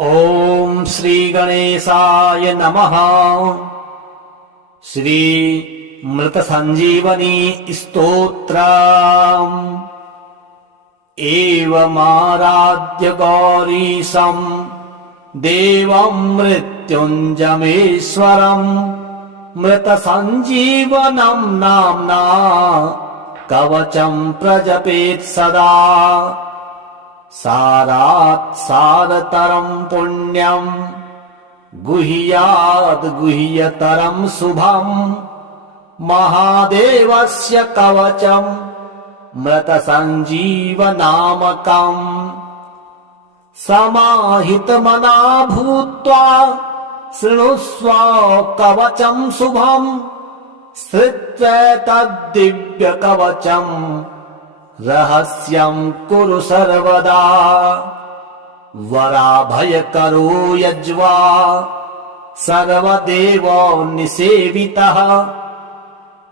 ओम श्री गणेशाय नमः। श्री मृत संजीवनी स्तोत्रम्। एवमाराध्य गौरीशं देवं मृत्युञ्जयेश्वरम् मृत संजीवनं नाम्ना कवचं प्रजपेत् सदा। सारात् सारतरं पुण्यं गुह्याद् गुह्यतरं शुभं महादेवस्य कवचं मृत संजीवनामकम्। समाहितमना भूत्वा शृणुष्व कवचं शुभं श्रुत्वैतद्दिव्य कवचं रहस्यं कुरु सर्वदा। वराभयकरो यज्वा सर्वदेवो निसेवितः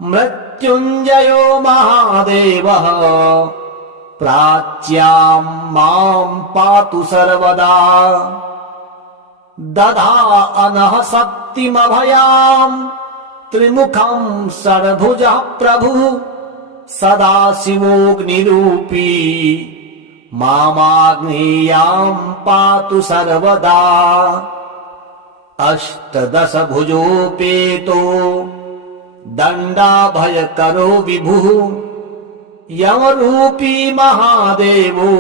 मृत्युञ्जयो महादेवः प्राच्यां मां पातु सर्वदा। दधानः शक्तिमभयां त्रिमुखं षड्भुजः प्रभुः सदाशिवोऽग्निरूपी मामाग्नेयां पातु सर्वदा। अष्टदशभुजोपेतो दण्डाभयकरो विभुः यमरूपी महादेवो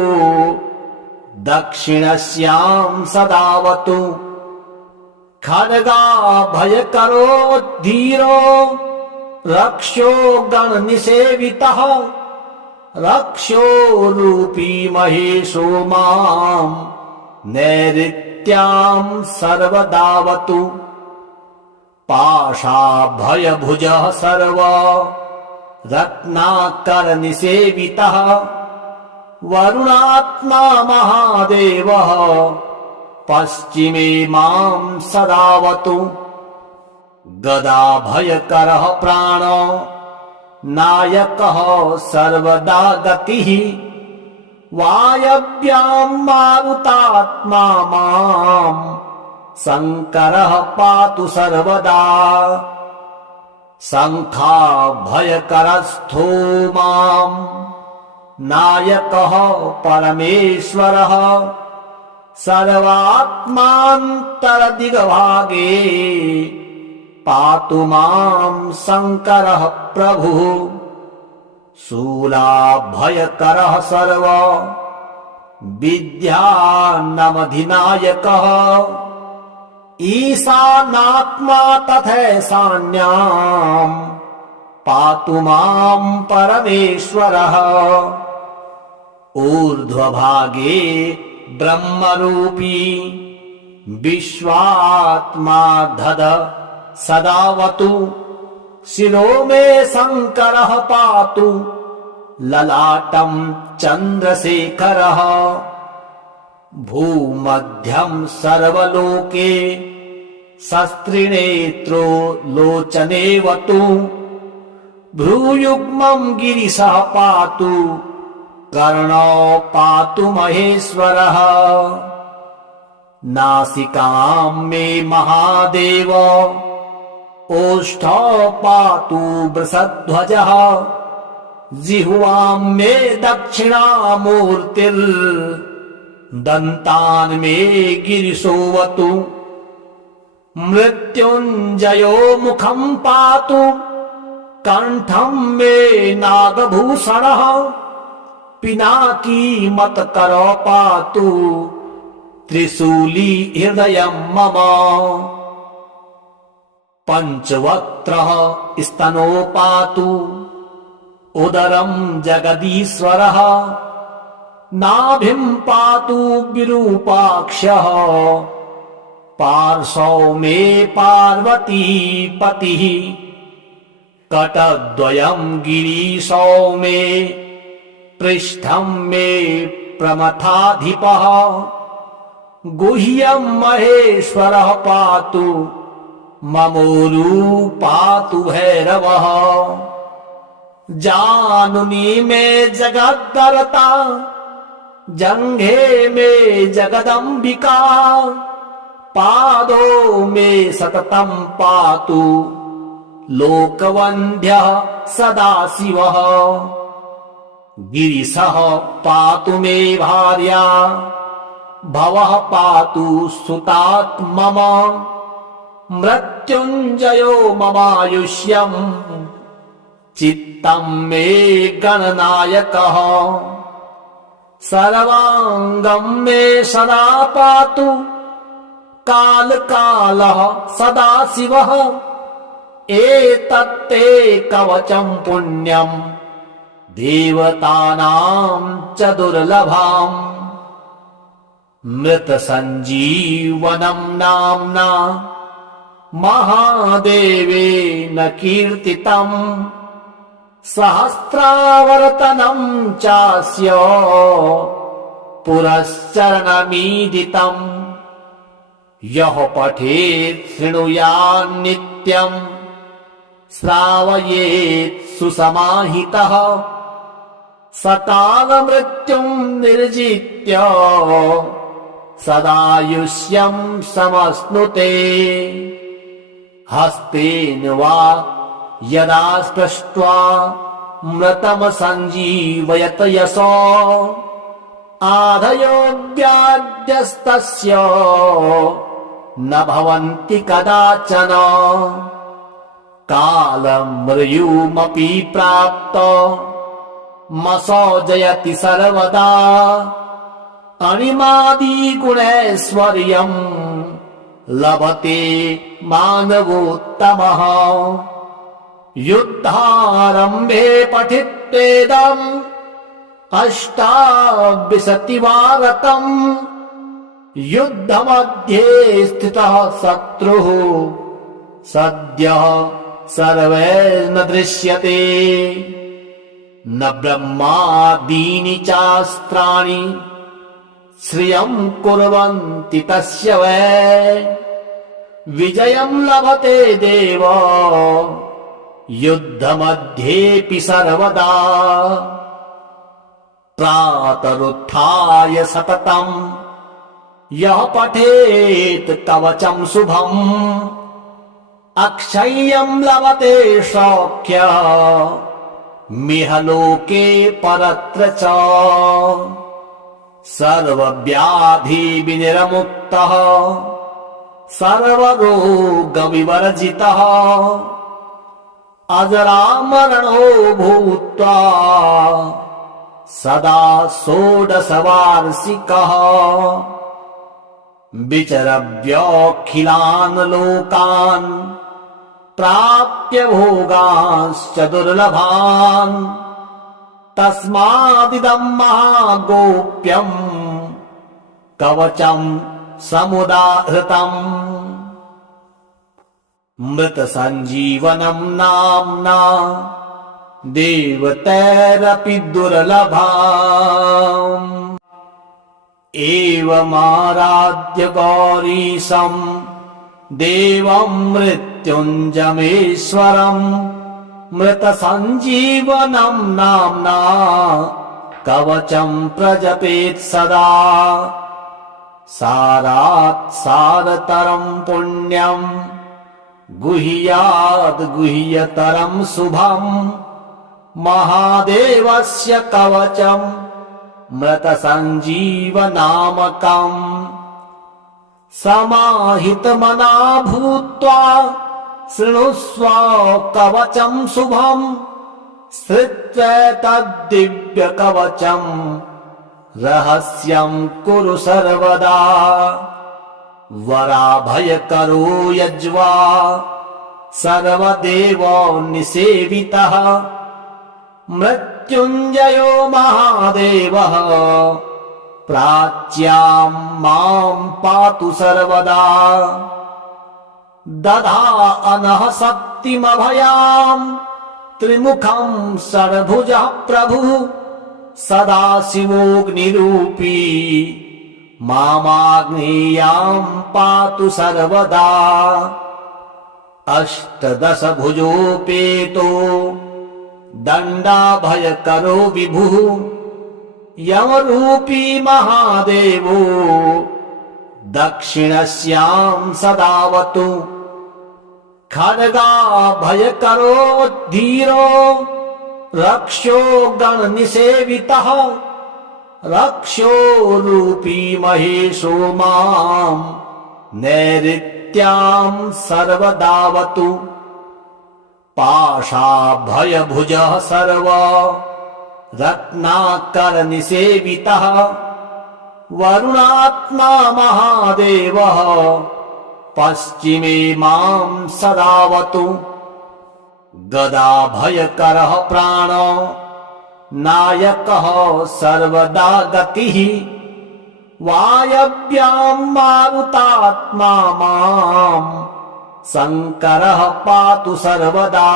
दक्षिणस्यां सदावतु। खड्गाभयकरो धीरो रक्षो गणनिसेवितः रक्षो रूपी महेशो मां नैऋत्यां सर्वदावतु। पाशाभयभुजः सर्व रत्नाकरनिसेवितः वरुणात्मा महादेवः पश्चिमे मां सदावतु। गदाभयकरः प्राण नायकः सर्वदा गतिः वायव्यां मारुतात्मा मां शङ्करः पातु सर्वदा। शङ्खाभयकरस्थो मां नायकः परमेश्वरः सर्वात्मान्तरदिग्भागे पातु मां शङ्करः प्रभुः। शूलाभयकरः सर्व विद्यानमधिनायकः ईशानात्मा तथैशान्यां पातु मां परमेश्वरः। ऊर्ध्वभागे ब्रह्मरूपी विश्वात्मा दध सदावतु। शिरो मे शङ्करः पातु ललाटं चन्द्रशेखरः। भूमध्यं सर्वलोके शस्त्रिनेत्रो लोचनेवतु। भ्रूयुग्मं गिरिशः पातु कर्णौ पातु महेश्वरः। नासिकां मे महादेव ओष्ठौ पातु वृषध्वजः। जिह्वां मे दक्षिणामूर्तिर् दन्तान् मे गिरिशोऽवतु। मृत्युञ्जयो मुखं पातु कण्ठं मे नागभूषणः। पिनाकी मत्करो पातु त्रिशूली हृदयं मम। पञ्चवक्त्रः स्तनो पातु उदरं जगदीश्वरः। नाभिं पातु विरूपाक्षः पार्श्वौ मे पार्वतीपतिः। कटद्वयं गिरीशौ मे पृष्ठं मे प्रमथाधिपः। गुह्यं महेश्वरः पातु ममोरु पातु भैरवः। जानुनी मे जगद्दर्ता जङ्घे मे जगदम्बिका पादो मे सततं पातु लोकवन्द्यः सदा शिवः गिरिशः पातु मे भार्या भवः पातु सुतात् मम मृत्युञ्जयो ममायुष्यम् चित्तं मे गणनायकः सर्वाङ्गं मे सदा पातु कालकालः सदा शिवः एतत्ते कवचं पुण्यं देवतानां च दुर्लभम् मृतसञ्जीवनं नाम्ना महादेवेन कीर्तितम् सहस्रावर्तनं चास्य पुरश्चरणमीदितम् यः पठेत् शृणुयात् नित्यम् श्रावयेत् सुसमाहितः सकालमृत्युं निर्जित्य सदायुष्यं समश्नुते हस्तेन वा यदा स्पृष्ट्वा मृतं सञ्जीवयत यशो आधयो व्याद्यस्तस्य न भवन्ति कदाचन कालमृयुमपि प्राप्त मसौजयति सर्वदा अणिमादिगुणैश्वर्यम् लभते मानवोत्तमः युद्धारम्भे पठित्वेदम् अष्टाविंशतिवारतम् युद्धमध्ये स्थितः शत्रुः सद्यः सर्वैर्न दृश्यते न ब्रह्मादीनि चास्त्राणि श्रियं कुर्वन्ति तस्य वै विजयं लभते देव युद्धमध्येऽपि सर्वदा प्रातरुत्थाय सततं यः पठेत् कवचं शुभम् अक्षय्यं लभते सौख्यः मिह लोके परत्र च सर्वव्याधिविनिर्मुक्तः सर्वरोगविवर्जितः अजरामरणो भूत्वा सदा षोडशवार्षिकः विचरव्यखिलान् लोकान् प्राप्य भोगांश्च दुर्लभान् तस्मादिदं महागोप्यं कवचं समुदाहृतम् मृतसञ्जीवनं नाम्ना देवतैरपि दुर्लभम् एवमाराध्य गौरीशम् देवं मृत्युञ्जयेश्वरम् मृतसञ्जीवनं नाम्ना कवचं प्रजपेत् सदा सारात् सारतरं पुण्यं गुह्याद् गुह्यतरं शुभम् महादेवस्य कवचं मृतसञ्जीवनामकम् समाहितमना भूत्वा शृणुष्व कवचं शुभम् श्रुत्वा तद्दिव्यकवचं रहस्यं कुरु सर्वदा वराभयकरो यज्वा सर्वदेवो निसेवितः मृत्युञ्जयो महादेवः प्राच्यां मां पातु सर्वदा दधानः शक्तिमभयां त्रिमुखं षड्भुजः प्रभुः सदा शिवोऽग्निरूपी मामाग्नेयां पातु सर्वदा अष्टदशभुजोपेतो दण्डाभयकरो विभुः यमरूपी महादेवो दक्षिणस्यां सदावतु खड्गाभयकरो धीरो रक्षो गणनिसेवितः रक्षो रूपी महेशो मां नैऋत्यां सर्वदावतु पाशाभयभुजः सर्व रत्नाकरनिसेवितः वरुणात्मा महादेवः पश्चिमे मां सदावतु गदाभयकरः प्राण नायकः सर्वदा गतिः वायव्यां मारुतात्मा मां शङ्करः पातु सर्वदा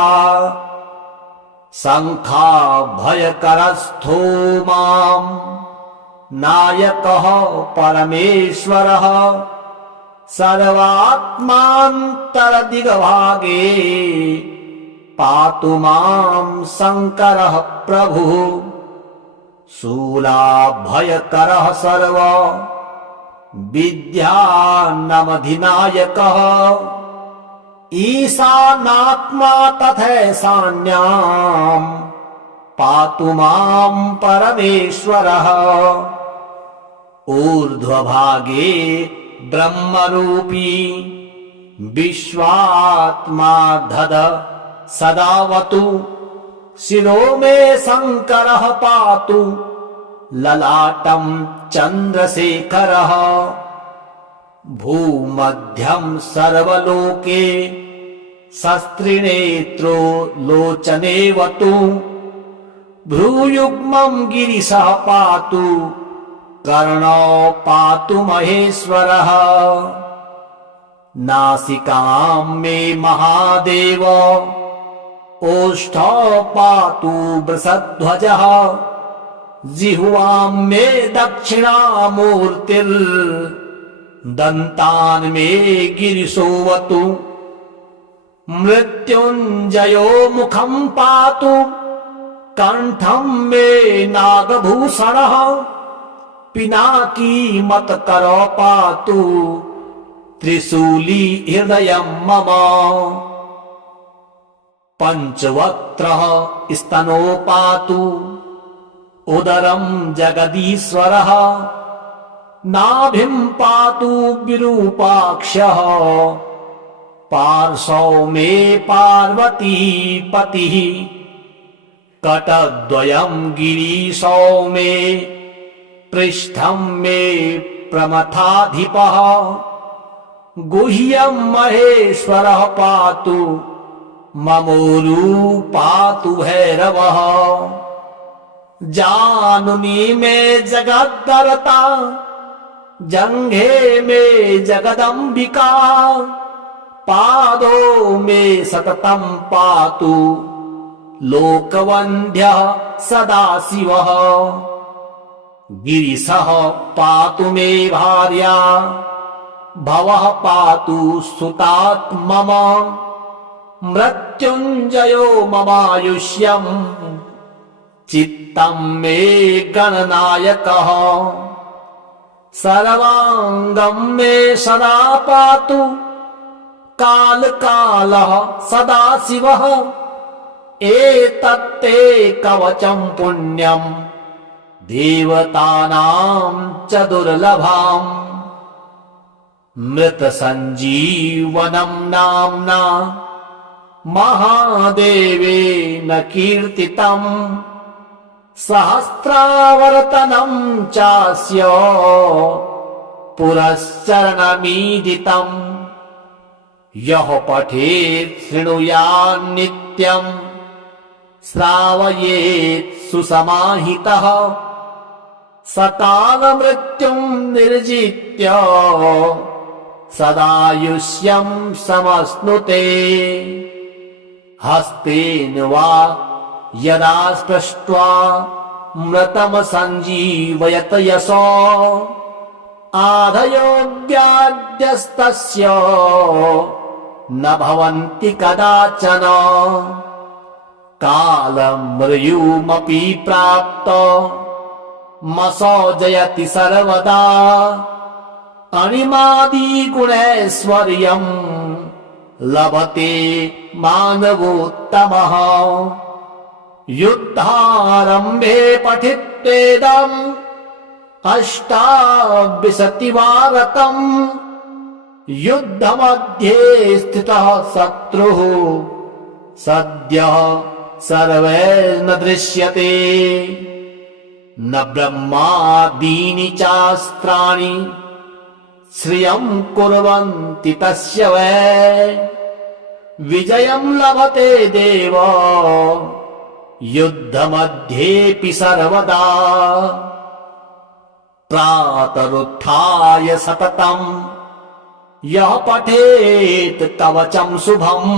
शङ्खाभयकरस्थो मां नायकः परमेश्वरः सर्वात्मान्तरदिग्भागे पातु मां शङ्करः प्रभुः शूलाभयकरः सर्व विद्यानमधिनायकः ईशानात्मा तथैशान्यां पातु मां परमेश्वरः ऊर्ध्वभागे ब्रह्मरूपी विश्वात्मा धद सदावतु शिरो मे शङ्करः पातु ललाटं चन्द्रशेखरः भूमध्यं सर्वलोके शस्त्रिनेत्रो लोचनेवतु भ्रूयुग्मं गिरिशः पातु कर्णो पातु महेश्वरः नासिकां मे महादेव ओष्ठौ पातु वृषध्वजः जिह्वां मे दक्षिणामूर्तिर् दन्तान् मे गिरिशोऽवतु मृत्युञ्जयो मुखं पातु कण्ठं मे नागभूषणः पिनाकी मत्करो पातु त्रिशूली हृदयं मम पञ्चवक्त्रः स्तनो पातु उदरं जगदीश्वरः नाभिं पातु विरूपाक्षः पार्श्वौ मे पार्वतीपतिः कटद्वयं गिरीशौ मे पृष्ठं मे प्रमथाधिपः गुह्यं महेश्वरः पातु ममोरु पातु भैरवः जानुनी मे जगद्दरता जङ्घे मे जगदम्बिका पादो मे सततं पातु लोकवन्द्यः सदाशिवः गिरिशः पातु मे भार्या भवः पातु सुतात् मम मृत्युञ्जयो ममायुष्यम् चित्तं मे गणनायकः सर्वाङ्गं मे सदा पातु कालकालः सदाशिवः एतत्ते कवचं पुण्यं देवतानां च दुर्लभम् मृतसञ्जीवनं नाम्ना महादेवेन कीर्तितम् सहस्रावर्तनं चास्य पुरश्चरणमीदितम् यः पठेत् शृणुयात् नित्यं श्रावयेत् सुसमाहितः सकालमृत्युं निर्जित्य सदायुष्यं समश्नुते हस्तेन वा यदा स्पृष्ट्वा मृतं सञ्जीवयत यशो आधयो व्याद्यस्तस्य न भवन्ति कदाचन कालमृयुमपि प्राप्त मसौजयति सर्वदा अणिमादिगुणैश्वर्यम् लभते मानवोत्तमः युद्धारम्भे पठित्वेदम् अष्टाविंशतिवारतम् युद्धमध्ये स्थितः शत्रुः सद्यः सर्वैर्न दृश्यते न ब्रह्मादीनि चास्त्राणि श्रियं कुर्वन्ति तस्य वै विजयं लभते देव युद्धमध्येऽपि सर्वदा प्रातरुत्थाय सततम् यः पठेत् कवचं शुभम्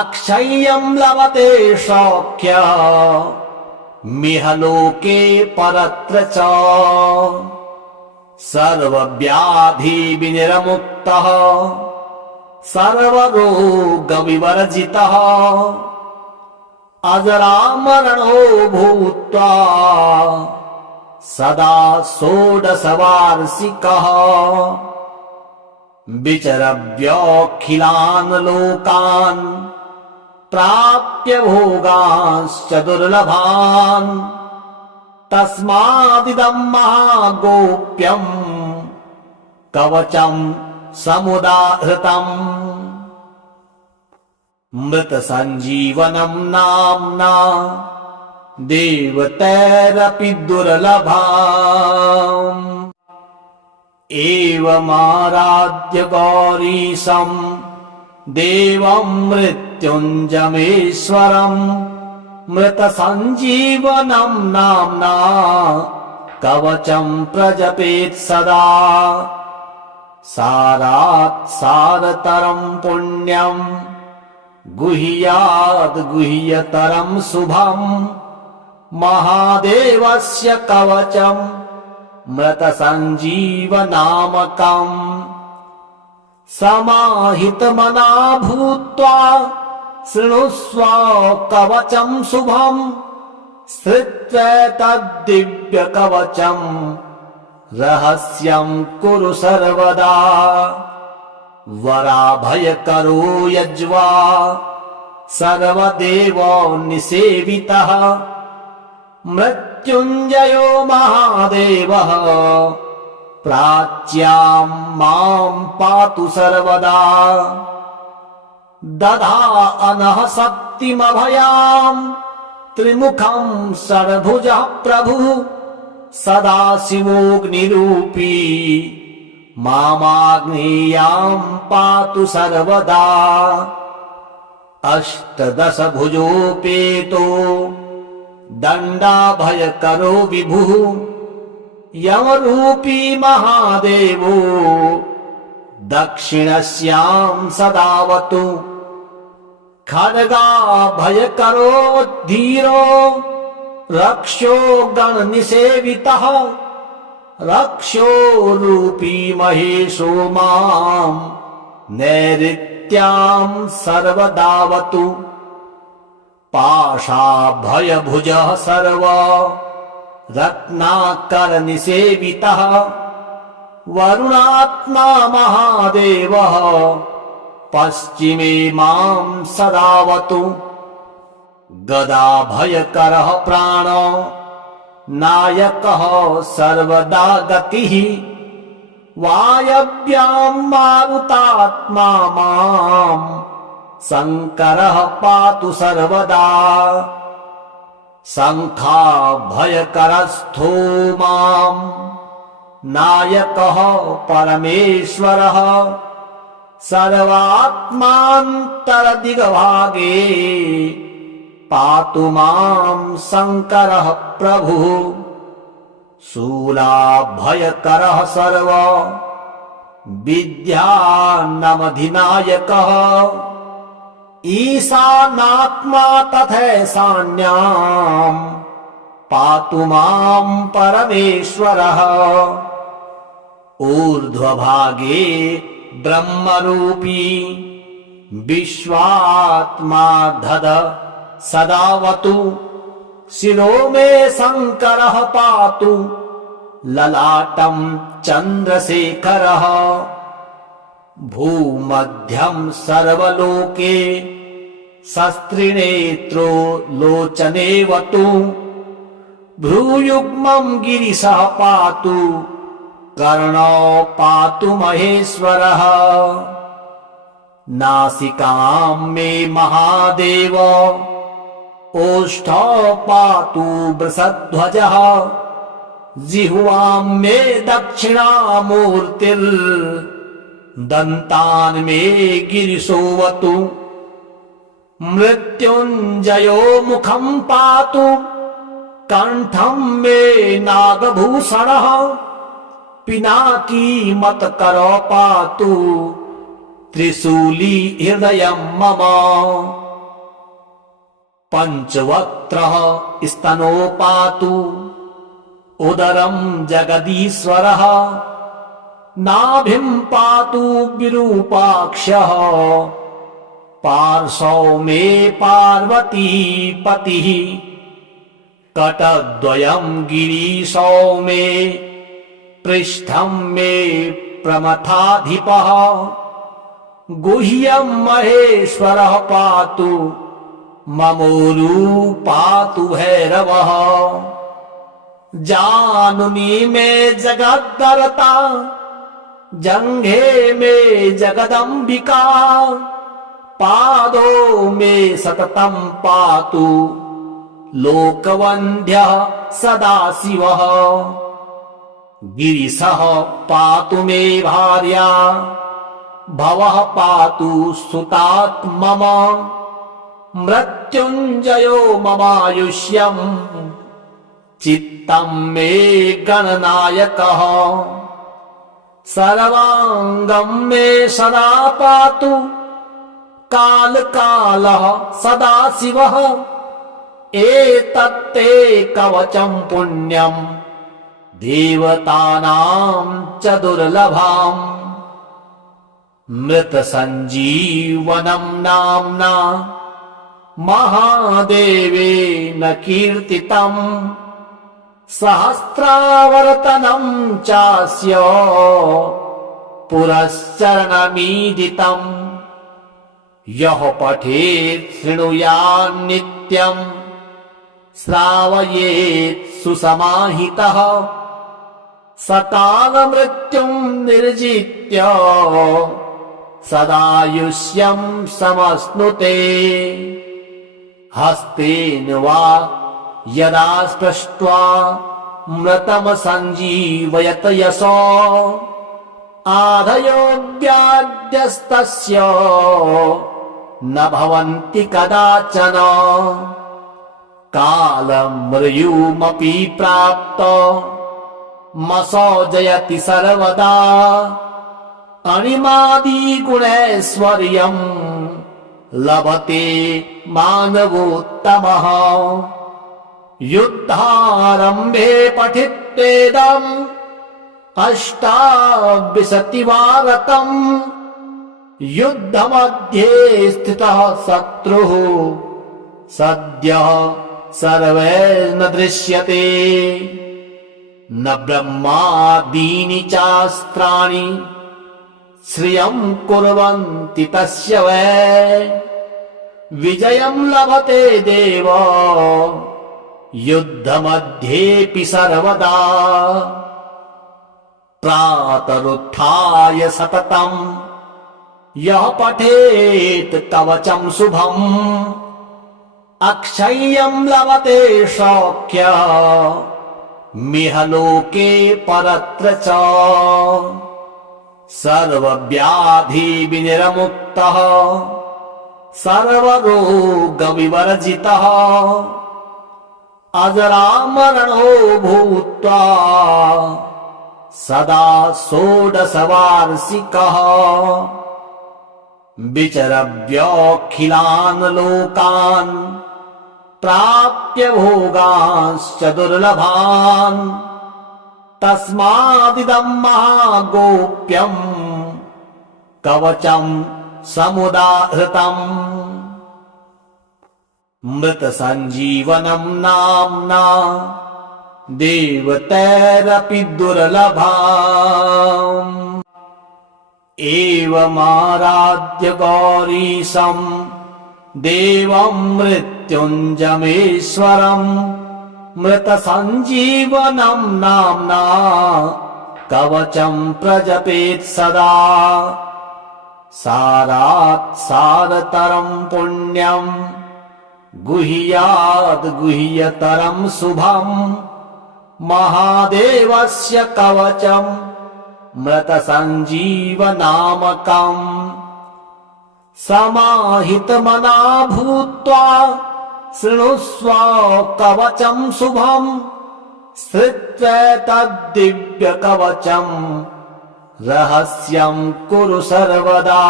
अक्षय्यं लभते सौख्यमिह लोके परत्र च सर्वव्याधिविनिर्मुक्तः सर्वरोगविवर्जितः अजरामरणो भूत्वा सदा षोडशवार्षिकः विचरव्योऽखिलान् लोकान् प्राप्य भोगांश्च दुर्लभान् तस्मादिदं महागोप्यम् कवचं समुदाहृतम् मृतसञ्जीवनं नाम्ना देवतैरपि दुर्लभम् एवमाराध्य गौरीशम् देवं मृत्युञ्जयेश्वरम् मृतसञ्जीवनं नाम्ना कवचं प्रजपेत् सदा सारात् सारतरं पुण्यं गुह्याद् गुह्यतरं शुभम् महादेवस्य कवचं मृतसञ्जीवनामकम् समाहितमना भूत्वा शृणुष्व कवचं शुभम् श्रुत्वा तद्दिव्यकवचं रहस्यं कुरु सर्वदा वराभयकरो यज्वा सर्वदेवो निसेवितः मृत्युञ्जयो महादेवः प्राच्यां मां पातु सर्वदा दधानः शक्तिमभयां त्रिमुखं षड्भुजः प्रभुः सदाशिवोऽग्निरूपी मामाग्नेयां पातु सर्वदा अष्टदशभुजोपेतो दण्डाभयकरो विभुः यमरूपी महादेवो दक्षिणस्यां सदावतु खड्गाभयकरो धीरो रक्षो गणनिसेवितः रक्षो रूपी महेशो मां नैऋत्यां सर्वदावतु पाशाभयभुजः सर्व रत्नाकरनिसेवितः वरुणात्मा महादेवः पश्चिमे मां सदावतु गदाभयकरः प्राण नायकः सर्वदा गतिः वायव्यां मारुतात्मा मां शङ्करः पातु सर्वदा शङ्खाभयकरस्थो मां नायकः परमेश्वरः सर्वात्मान्तरदिग्भागे पातु मां शङ्करः प्रभुः शूलाभयकरः सर्व विद्यानमधिनायकः ईशानात्मा तथैशान्यां पातु मां परमेश्वरः ऊर्ध्वभागे ब्रह्मरूपी विश्वात्मा धद सदावतु शिरो मे शङ्करः पातु ललाटं चन्द्रशेखरः भूमध्यं सर्वलोके शस्त्रिनेत्रो लोचनेवतु भ्रूयुग्मं गिरिशः पातु कर्णो पातु महेश्वरः नासिकां मे महादेव ओष्ठौ पातु वृषध्वजः जिह्वां मे दन्तान् मे गिरिशोऽवतु मृत्युञ्जयो मुखं पातु कंठं मे नागभूषणः पिनाकी मत्करो पातु त्रिशूली हृदयं मम पंचवक्त्रः स्तनो पातु उदरं जगदीश्वरः नाभिं पातु विरूपाक्षः पार्श्वौ मे पार्वती पतिः कटद्वयं गिरीशौ मे पृष्ठं मे प्रमथाधिपः गुह्यं महेश्वरः पातु ममोरु पातु भैरवः जानुनी मे जगद्दरता जंघे मे जगदंबिका पादो मे सततं पातु लोकवन्ध्यः सदाशिवः गिरिशः पातु मे भार्या भवः पातु सुतात् मम मृत्युञ्जयो ममायुष्यम् चित्तं मे गणनायकः सर्वांगं मे सदा पातु कालकालः सदाशिवः एतत्ते कवचं पुण्यं देवतानां च दुर्लभम् मृतसञ्जीवनं नाम्ना महादेवेन कीर्तितम् सहस्रावर्तनं चास्य पुरश्चरणमीदितम् यः पठेत् शृणुयात् नित्यम् श्रावयेत् सुसमाहितः सकालमृत्युं निर्जित्य सदायुष्यं समश्नुते हस्तेन वा यदा स्पृष्ट्वा मृतं सञ्जीवयत यशो आधयो व्याद्यस्तस्य न भवन्ति कदाचन कालमृयुमपि प्राप्त मसौजयति सर्वदा अणिमादिगुणैश्वर्यं लभते मानवोत्तमः युद्धारम्भे पठित्वेदम् अष्टाविंशतिवारतम् युद्धमध्ये स्थितः शत्रुः सद्यः सर्वैर्न दृश्यते न ब्रह्मादीनि चास्त्राणि श्रियं कुर्वन्ति तस्य वै विजयं लभते देव युद्धमध्येऽपि सर्वदा प्रातरुत्थाय सततं यः पठेत् कवचं शुभम् अक्षय्यं लभते सौख्यं मिह लोके परत्र च सर्वव्याधि विनिर्मुक्तः सर्वरोगविवर्जितः अजरामरणो भूत्वा सदा षोडशवार्षिकः विचरव्यखिलान् लोकान् प्राप्य भोगांश्च दुर्लभान् तस्मादिदं महागोप्यं कवचं समुदाहृतम् मृतसञ्जीवनं नाम्ना देवतैरपि दुर्लभम् एवमाराध्य गौरीशं देवं मृत्युञ्जयेश्वरम् मृतसञ्जीवनं नाम्ना कवचं प्रजपेत् सदा सारात् सारतरं पुण्यं गुह्याद् गुह्यतरं शुभं महादेवस्य कवचं मृतसञ्जीवनामकम् समाहितमना भूत्वा शृणुष्व कवचं शुभं श्रुत्वा तद्दिव्यकवचं रहस्यं कुरु सर्वदा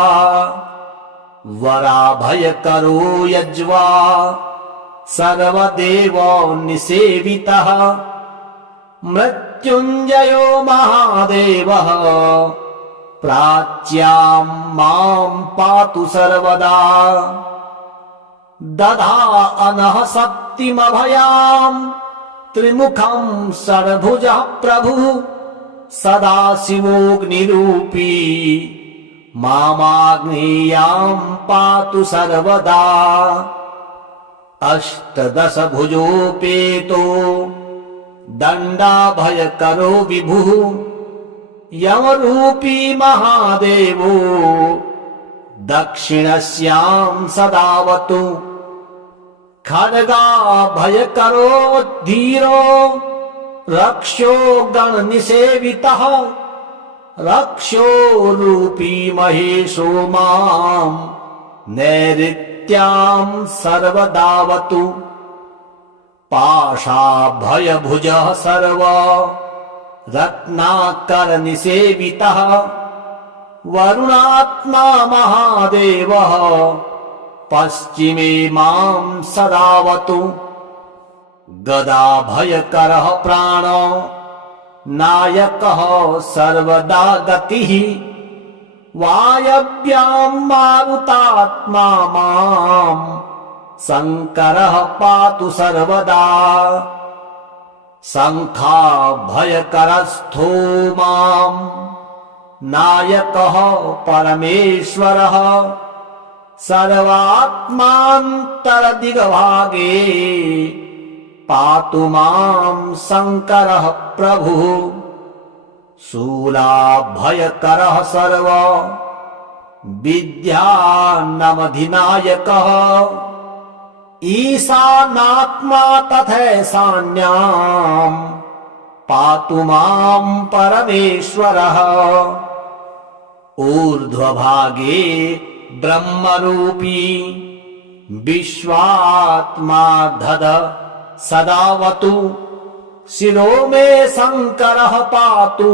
वराभयकरो यज्वा सर्वदेवो निसेवितः मृत्युञ्जयो महादेवः प्राच्यां मां पातु सर्वदा दधानः शक्तिमभयां त्रिमुखं षड्भुजः प्रभुः सदाशिवोऽग्निरूपी मामाग्नेयां पातु सर्वदा अष्टदशभुजोपेतो दण्डाभयकरो विभुः यमरूपी महादेवो दक्षिणस्यां सदावतु खड्गाभयकरो धीरो रक्षो गणनिसेवितः रक्षो रूपी महेशो मां नैऋत्यां सर्वदावतु पाशाभयभुजः सर्व रत्नाकरनिसेवितः वरुणात्मा महादेवः पश्चिमे मां सदावतु गदाभयकरः प्राण नायकः सर्वदा गतिः वायव्यां मारुतात्मा मां शङ्करः पातु सर्वदा शङ्खाभयकरस्थो मां नायकः परमेश्वरः सर्वात्मान्तरदिग्भागे पातु मां शङ्करः प्रभुः शूलाभयकरः सर्व विद्यानमधिनायकः ईशानात्मा तथैशान्यां पातु मां परमेश्वरः ऊर्ध्वभागे ब्रह्मरूपी विश्वात्मा दध सदावतु शिरो मे शङ्करः पातु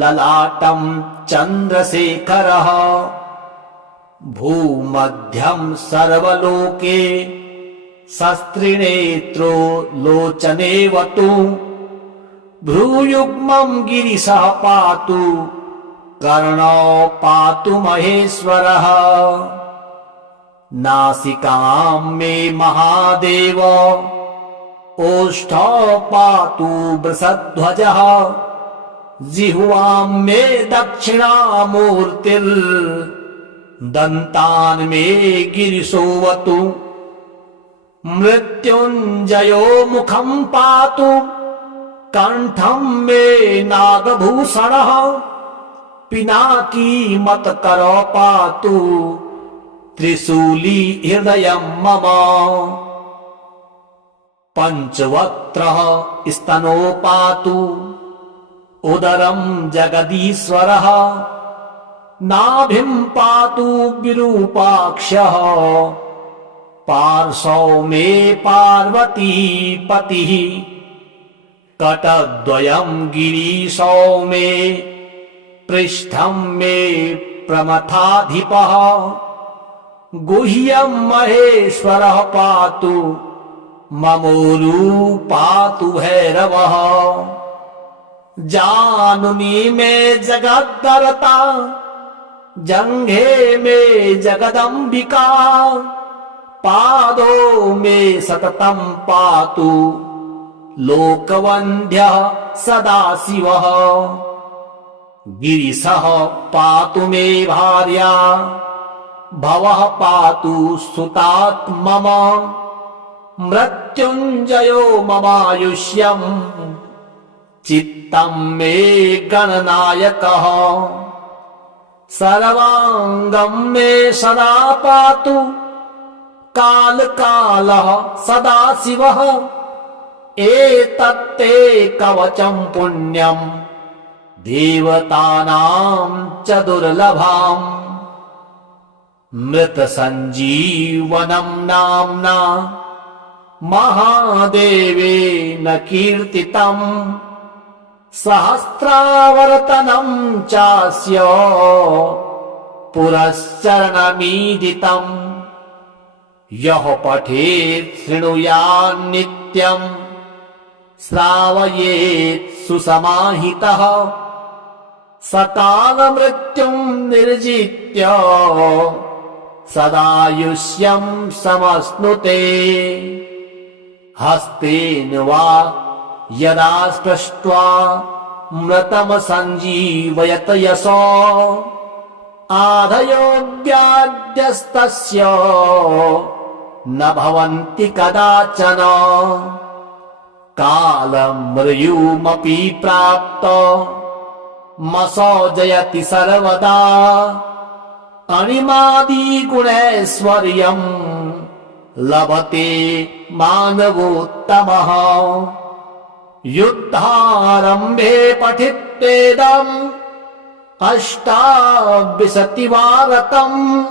ललाटं चन्द्रशेखरः भूमध्यं सर्वलोके शस्त्रिनेत्रो लोचनेवतु भ्रूयुग्मं गिरिशः पातु कर्णो पातु महेश्वरः नासिकां मे महादेव ओष्ठौ पातु वृषध्वजः जिह्वां मे दन्तान् मे गिरिशोऽवतु मृत्युञ्जयो मुखं पातु कण्ठं मे नागभूषणः पिनाकी मत्करो पातु त्रिशूली हृदयं मम पञ्चवक्त्रः स्तनो पातु उदरं जगदीश्वरः नाभिं पातु विरूपाक्षः पार्श्वौ मे पार्वती पतिः कटद्वयं गिरीशौ मे पृष्ठं मे प्रमथाधिपः गुह्यं महेश्वरः पातु ममोरु पातु भैरवः जानुनी मे जगद्दरता जंघे मे जगदम्बिका पादो मे सततं पातु लोकवन्द्यः सदाशिवः। गिरिशः पातु मे भार्या भवः पातु सुतात् मम। मृत्युञ्जयो ममायुष्यम् चित्तं मे गणनायकः। सर्वाङ्गं मे सदा पातु कालकालः सदाशिवः। एतत्ते कवचं पुण्यं देवतानां च दुर्लभम्। मृतसञ्जीवनं नाम्ना महादेवेन कीर्तितम्। सहस्रावर्तनं चास्य पुरश्चरणमीदितम्। यः पठेत् शृणुयात् नित्यम् श्रावयेत् सुसमाहितः। सकालमृत्युं निर्जित्य सदायुष्यं समश्नुते। हस्तेन वा यदा स्पृष्ट्वा मृतं सञ्जीवयत यशो। आधयो व्याद्यस्तस्य न भवन्ति कदाचन। कालमृयुमपि प्राप्त मसौजयति सर्वदा। अणिमादिगुणैश्वर्यम् लभते मानवोत्तमः। युद्धारम्भे पठित्येदम् अष्टाविंशतिवारकम्।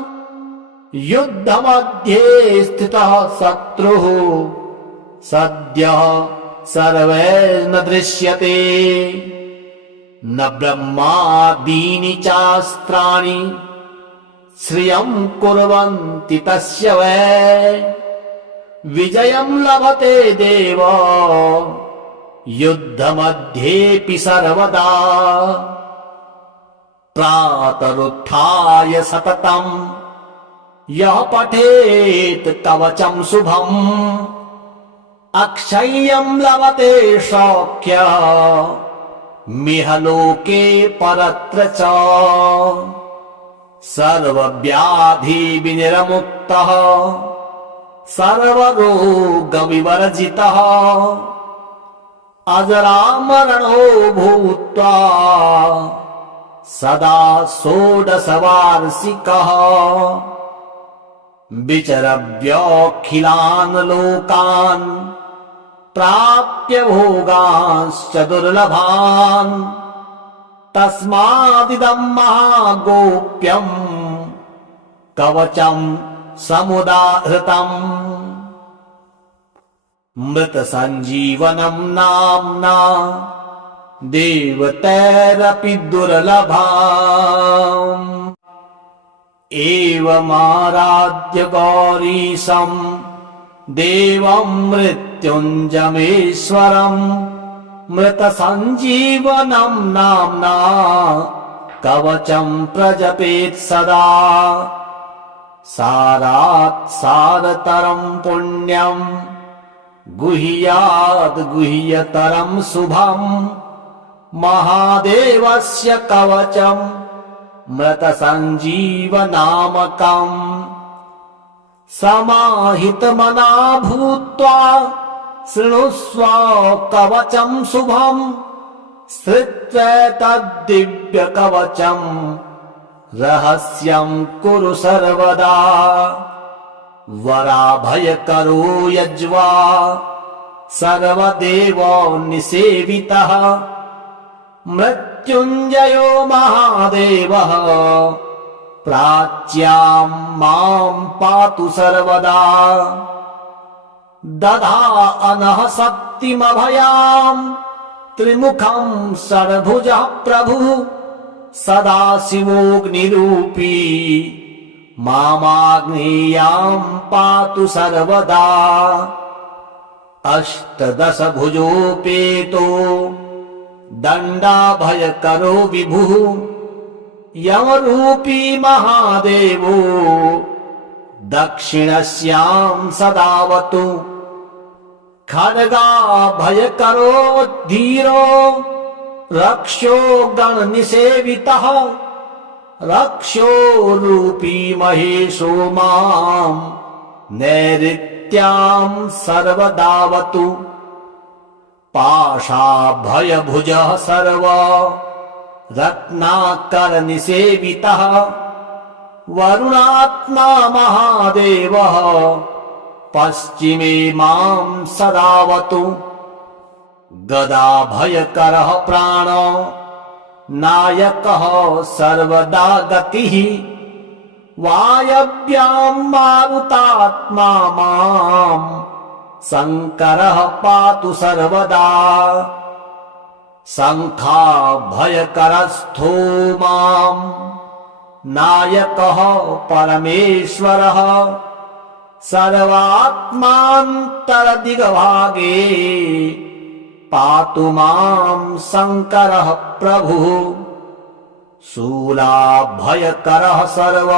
युद्धमध्ये स्थितः शत्रुः सद्यः सर्वैर्न दृश्यते। न ब्रह्मादीनि चास्त्राणि श्रियं कुर्वन्ति तस्य वै। विजयं लभते देव युद्धमध्येऽपि सर्वदा। प्रातरुत्थाय सततम् यः पठेत् कवचं शुभम्। अक्षय्यं लभते सौख्यमिह लोके परत्र च। सर्वव्याधिविनिर्मुक्तः सर्वरोगविवर्जितः। अजरामरणो भूत्वा सदा षोडशवार्षिकः। विचरव्यखिलान् लोकान् प्राप्य भोगांश्च दुर्लभान्। तस्मादिदं महागोप्यम् कवचं समुदाहृतम्। मृतसञ्जीवनं नाम्ना देवतैरपि दुर्लभम्। एवमाराध्य गौरीशं देवं मृत्युञ्जयेश्वरम्। मृतसञ्जीवनं नाम्ना कवचं प्रजपेत् सदा। सारात् सारतरं पुण्यं गुह्याद् गुह्यतरं शुभम्। महादेवस्य कवचं मृतसञ्जीवनामकम्। समाहितमना भूत्वा शृणुष्व कवचं शुभम्। श्रुत्वा तद्दिव्यकवचं रहस्यं कुरु सर्वदा। वराभयकरो यज्वा सर्वदेवो निसेवितः। मृत्युञ्जयो महादेवः प्राच्यां मां पातु सर्वदा। दधानः शक्तिमभयां त्रिमुखं षड्भुजः प्रभुः। सदाशिवोऽग्निरूपी मामाग्नेयां पातु सर्वदा। अष्टदशभुजोपेतो दण्डाभयकरो विभुः। यमरूपी महादेवो दक्षिणस्यां सदावतु खड्गाभयकरो धीरो रक्षो गणनिसेवितः रक्षो रूपी महेशो मां नैऋत्यां सर्वदावतु पाशाभयभुजः सर्व रत्नाकरनिसेवितः वरुणात्मा महादेवः पश्चिमे मां सदावतु गदाभयकरः प्राणो नायकः सर्वदा गतिः वायव्यां मारुतात्मा मां शङ्करः पातु सर्वदा शङ्खाभयकरस्थो मां नायकः परमेश्वरः सर्वात्मान्तरदिग्भागे पातु मां शङ्करः प्रभुः शूलाभयकरः सर्व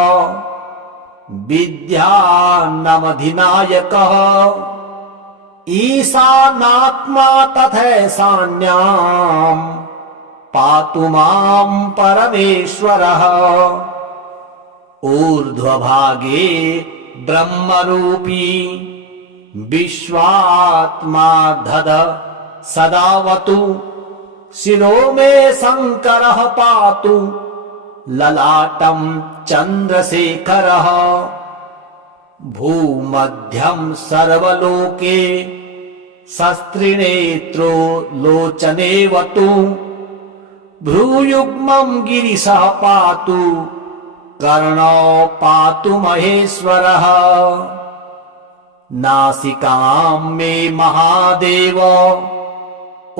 विद्यानमधिनायकः ईशानात्मा तथैशान्यां पातु मां परमेश्वरः ऊर्ध्वभागे ब्रह्मरूपी विश्वात्मा धद सदावतु शिरो मे शङ्करः पातु ललाटं चन्द्रशेखरः भूमध्यं सर्वलोके शस्त्रिनेत्रो लोचनेवतु भ्रूयुग्मं गिरिशः पातु कर्णो पातु महेश्वरः नासिकां मे महादेव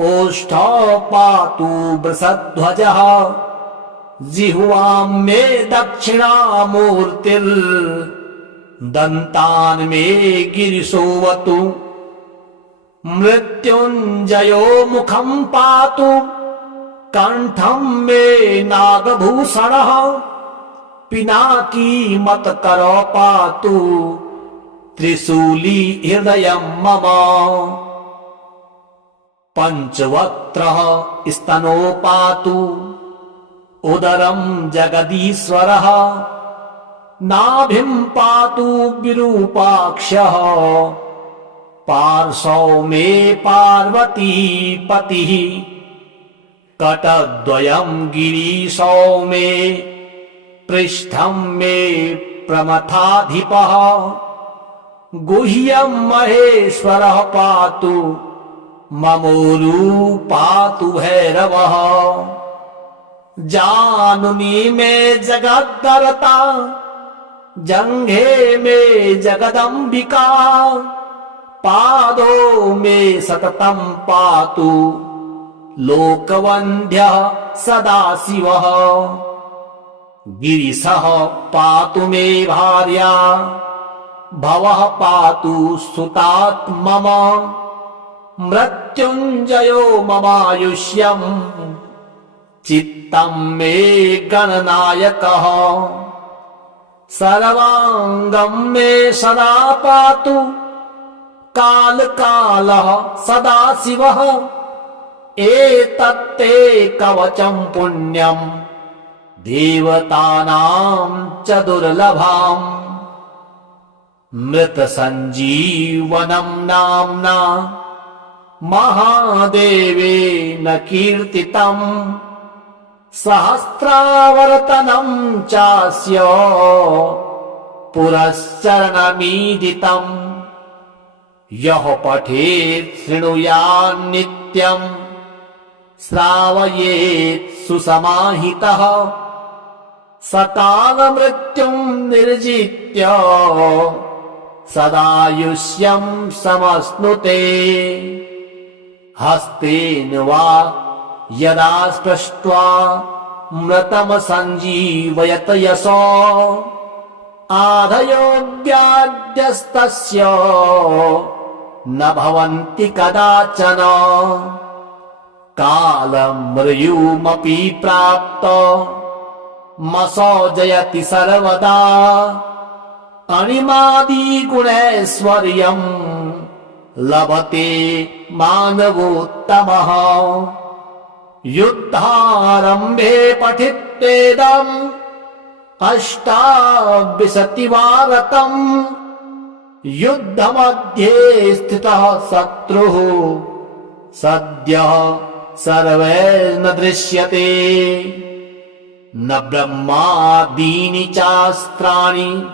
ओष्ठौ पातु वृषध्वजः जिह्वां मे दन्तान् मे गिरिशोऽवतु मृत्युञ्जयो मुखं पातु कण्ठं मे नागभूषणः पिनाकी मत्करो पातु त्रिशूली हृदयं मम पञ्चवक्त्रः स्तनो पातु उदरं जगदीश्वरः नाभिं पातु विरूपाक्षः पार्श्वौ मे पार्वतीपतिः कटद्वयं गिरीशौ मे पृष्ठं मे प्रमथाधिपः गुह्यं महेश्वरः पातु ममोरु पातु भैरवः जानुनी मे जगद्दरता जङ्घे मे जगदम्बिका पादो मे सततं पातु लोकवन्द्यः सदाशिवः गिरिशः पातु मे भार्या भवः पातु सुतात् मम मृत्युञ्जयो ममायुष्यम् चित्तं मे गणनायकः सर्वाङ्गं मे सदा पातु कालकालः सदाशिवः एतत्ते कवचं पुण्यं देवतानां च दुर्लभम् मृतसञ्जीवनं नाम्ना महादेवेन कीर्तितम् सहस्रावर्तनं चास्य पुरश्चरणमीदितम् यः पठेत् शृणुयात् नित्यम् श्रावयेत् सुसमाहितः सकालमृत्युं निर्जित्य सदायुष्यं समश्नुते हस्तेन वा यदा स्पृष्ट्वा मृतं सञ्जीवयत यशो आधयो व्याद्यस्तस्य न भवन्ति कदाचन कालमृयुमपि प्राप्त मसौजयति सर्वदा अणिमादिगुणैश्वर्यम् लभते मानवोत्तमः। युद्धारम्भे पठित्येदम् अष्टाविंशतिवारतम्। युद्धमध्ये स्थितः शत्रुः सद्यः सर्वैर्न दृश्यते। न ब्रह्मादीनि चास्त्राणि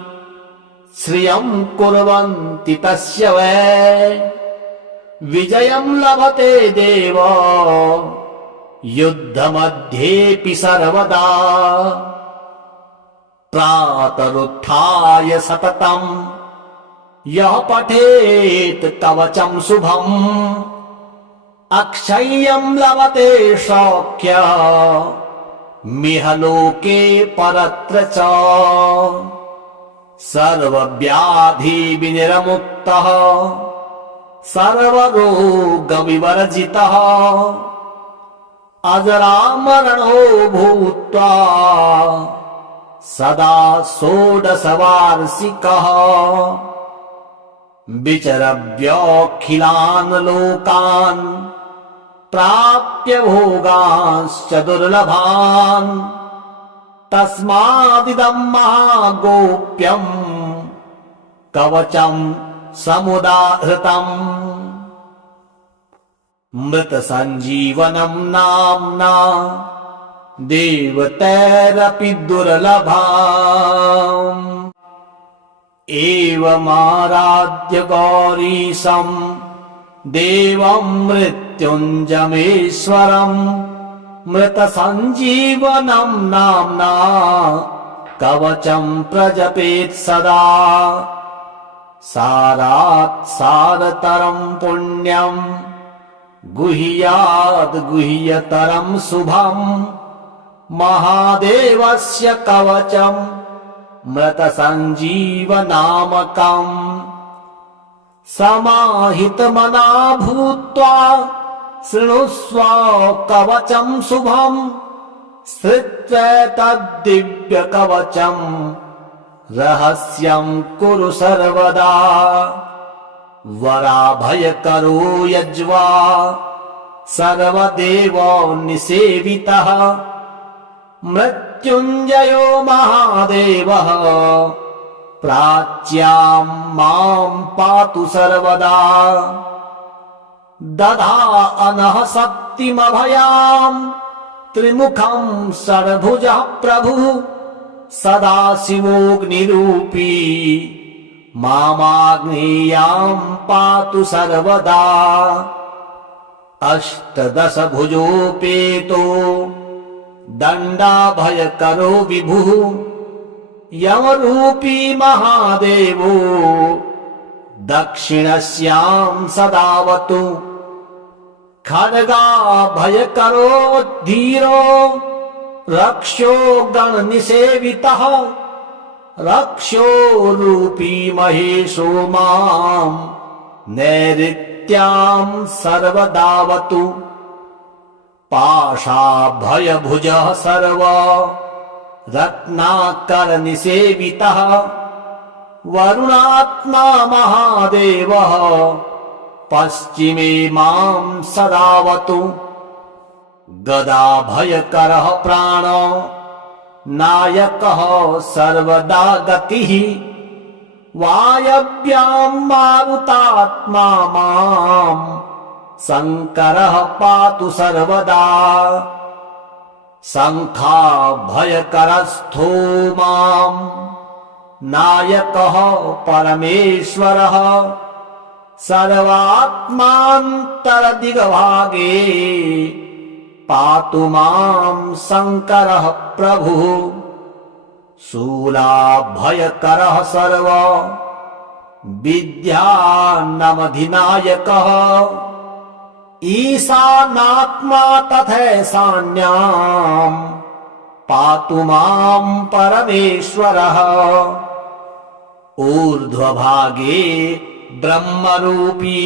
श्रियं कुर्वन्ति तस्य वै। विजयं लभते देव युद्धमध्येऽपि सर्वदा। प्रातरुत्थाय सततम् यः पठेत् कवचं शुभम्। अक्षय्यं लभते सौख्यमिह लोके परत्र च। सर्वव्याधिविनिर्मुक्तः सर्वरोगविवर्जितः। अजरामरणो भूत्वा सदा षोडशवार्षिकः। विचरव्यखिलान् लोकान् प्राप्य भोगांश्च दुर्लभान्। तस्मादिदं महागोप्यम् कवचं समुदाहृतम्। मृतसञ्जीवनं नाम्ना देवतैरपि दुर्लभम्। एवमाराध्य गौरीशं देवं मृत्युञ्जयेश्वरम्। मृतसञ्जीवनं नाम्ना कवचं प्रजपेत् सदा। सारात् सारतरं पुण्यं गुह्याद् गुह्यतरं शुभम्। महादेवस्य कवचं मृतसञ्जीवनामकम्। समाहितमना भूत्वा शृणुष्व कवचं शुभम्। श्रुत्वैतद्दिव्यकवचं रहस्यं कुरु सर्वदा। वराभयकरो यज्वा सर्वदेवो निसेवितः। मृत्युञ्जयो महादेवः प्राच्यां मां पातु सर्वदा। दधानः शक्तिमभयां त्रिमुखं षड्भुजः प्रभुः। सदाशिवोऽग्निरूपी मामाग्नेयां पातु सर्वदा। अष्टदशभुजोपेतो दण्डाभयकरो विभुः। यमरूपी महादेवो दक्षिणस्यां सदावतु। खड्गाभयकरो धीरो रक्षो गणनिसेवितः। रक्षो रूपी महेशो मां नैऋत्यां सर्वदावतु। पाशाभयभुजः सर्व रत्नाकरनिसेवितः। वरुणात्मा महादेवः पश्चिमे मां सदावतु। गदाभयकरः प्राण नायकः सर्वदा गतिः। वायव्यां मारुतात्मा मां शङ्करः पातु सर्वदा। शङ्खाभयकरस्थो मां नायकः परमेश्वरः। सर्वात्मान्तरदिग्भागे पातु मां शङ्करः प्रभुः। शूलाभयकरः सर्व विद्यानमधिनायकः। ईशानात्मा तथैशान्यां पातु मां परमेश्वरः। ऊर्ध्वभागे ब्रह्मरूपी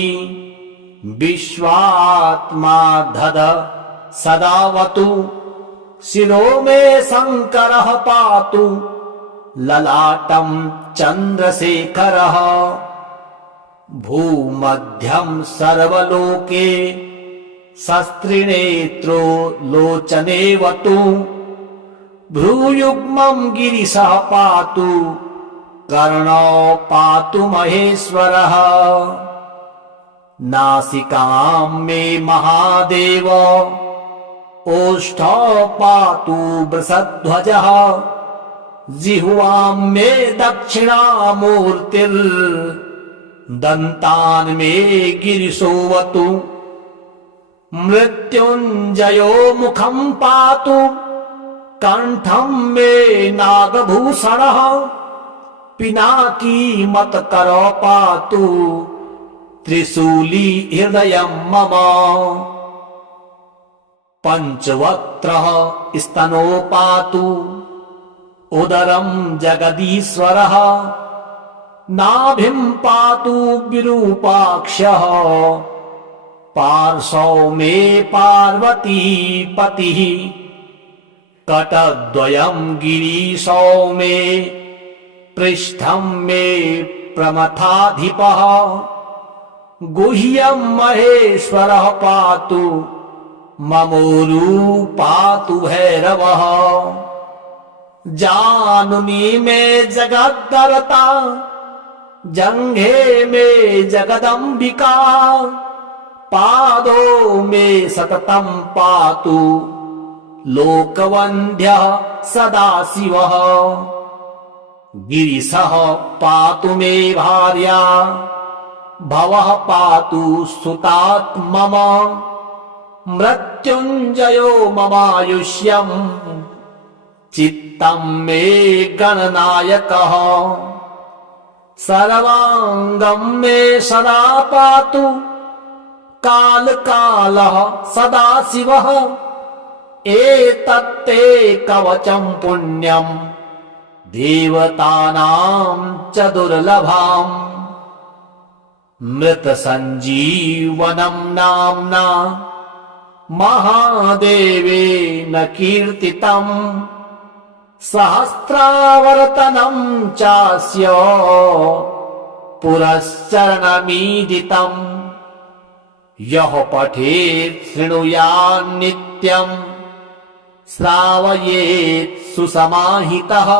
विश्वात्मा दध सदावतु। शिरो मे शङ्करः पातु ललाटं चन्द्रशेखरः भूमध्यं सर्वलोके शस्त्रिनेत्रो लोचने वतु भ्रूयुग्मं गिरिशः पातु कर्णो पातु महेश्वरः नासिकां मे महादेव ओष्ठौ पातु वृषध्वजः जिह्वां मे दक्षिणामूर्तिर् दन्तान् मे गिरिशोऽवतु मृत्युञ्जयो मुखं पातु कण्ठं मे नागभूषणः पिनाकी मत्करो पातु त्रिशूली हृदयं मम पञ्चवक्त्रः स्तनो पातु उदरं जगदीश्वरः नाभिं पातु विरूपाक्षः पार्श्वौ मे पार्वतीपतिः कटद्वयं गिरीशौ मे पृष्ठं मे प्रमथाधिपः गुह्यं महेश्वरः पातु ममोरु पातु भैरवः जानुनी मे जगद्दरता जङ्घे मे जगदम्बिका पादो मे सततं पातु लोकवन्द्यः सदाशिवः गिरिशः पातु मे भार्या भवः पातु सुतात् मम मृत्युञ्जयो ममायुष्यम् चित्तं मे गणनायकः सर्वाङ्गं मे सदा पातु कालकालः सदाशिवः एतत्ते कवचं पुण्यं देवतानां च दुर्लभम् मृतसञ्जीवनं नाम्ना महादेवेन कीर्तितम् सहस्रावर्तनं चास्य पुरश्चरणमीदितम् यः पठेत् शृणुयात् नित्यं श्रावयेत् सुसमाहितः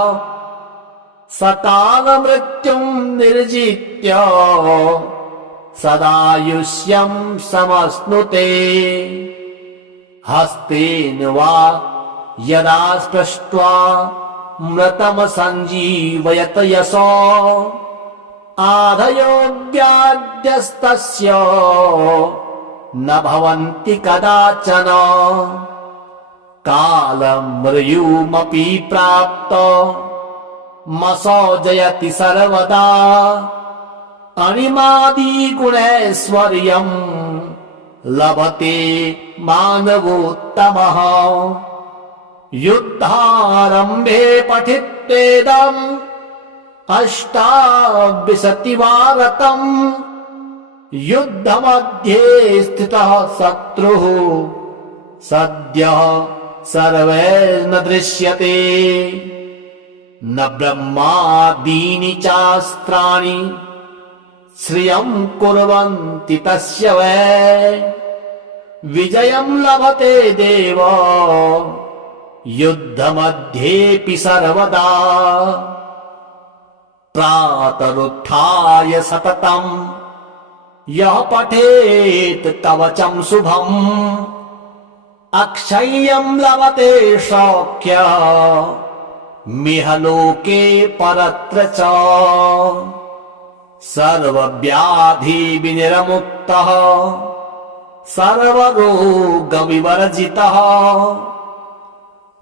सकालमृत्युं निर्जित्य सदायुष्यं समश्नुते हस्तेन वा यदा स्पृष्ट्वा मृतं सञ्जीवयत यशो आधयो व्याद्यस्तस्य न भवन्ति कदाचन कालमृयुमपि प्राप्त मसौजयति सर्वदा अणिमादिगुणैश्वर्यम् लभते मानवोत्तमः युद्धारम्भे पठित्वेदम् अष्टाविंशतिवारतम् युद्धमध्ये स्थितः शत्रुः सद्यः सर्वैर्न दृश्यते न ब्रह्मादीनि चास्त्राणि श्रियं कुर्वन्ति तस्य वै विजयं लभते देव युद्धमध्येऽपि सर्वदा प्रातरुत्थाय सततं यः पठेत् कवचं शुभम् अक्षय्यं लभते सौख्यं मिह लोके परत्र च सर्वव्याधि विनिर्मुक्तः सर्वरोगविवर्जितः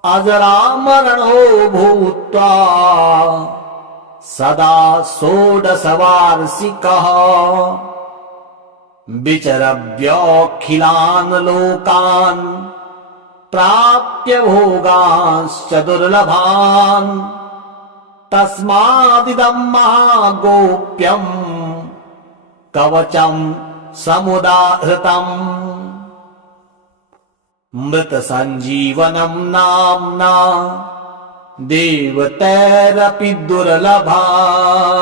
अजरामरणो भूत्वा सदा षोडशवार्षिकः विचरव्योऽखिलान् लोकान् प्राप्य भोगांश्च दुर्लभान् तस्मादिदं महागोप्यं कवचं समुदाहृतम् मृतसञ्जीवनं नाम्ना देवतैरपि दुर्लभाम्